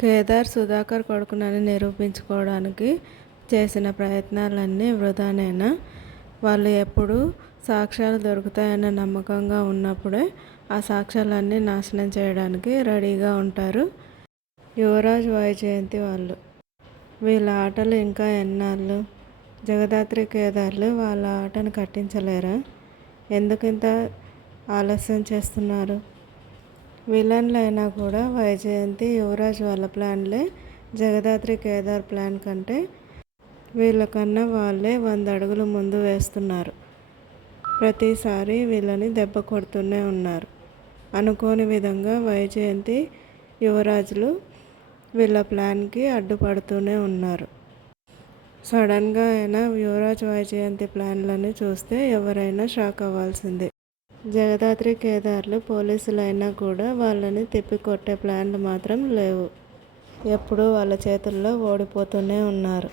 కేదార్ సుధాకర్ కొడుకునని నిరూపించుకోవడానికి చేసిన ప్రయత్నాలన్నీ వృథానేనా? వాళ్ళు ఎప్పుడూ సాక్ష్యాలు దొరుకుతాయన్న నమ్మకంగా ఉన్నప్పుడే ఆ సాక్ష్యాలన్నీ నాశనం చేయడానికి రెడీగా ఉంటారు యువరాజ్ వైజయంతి వాళ్ళు. వీళ్ళ ఆటలు ఇంకా ఎన్నాళ్ళు? జగదాత్రి కేదార్లు వాళ్ళ ఆటను కట్టించలేరా? ఎందుకింత ఆలస్యం చేస్తున్నారు? విలన్లు అయినా కూడా వైజయంతి యువరాజ్ వాళ్ళ ప్లాన్లే జగదాత్రి కేదార్ ప్లాన్ కంటే వీళ్ళకన్నా వాళ్ళే 100 అడుగులు ముందు వేస్తున్నారు. ప్రతిసారి వీళ్ళని దెబ్బ కొడుతూనే ఉన్నారు. అనుకోని విధంగా వైజయంతి యువరాజులు వీళ్ళ ప్లాన్కి అడ్డుపడుతూనే ఉన్నారు. సడన్గా అయినా యువరాజ్ వైజయంతి ప్లాన్లని చూస్తే ఎవరైనా షాక్ అవ్వాల్సిందే. జగదాత్రి కేదార్లు పోలీసులైనా కూడా వాళ్ళని తిప్పికొట్టే ప్లాన్లు మాత్రం లేవు. ఎప్పుడూ వాళ్ళ చేతుల్లో ఓడిపోతూనే ఉన్నారు.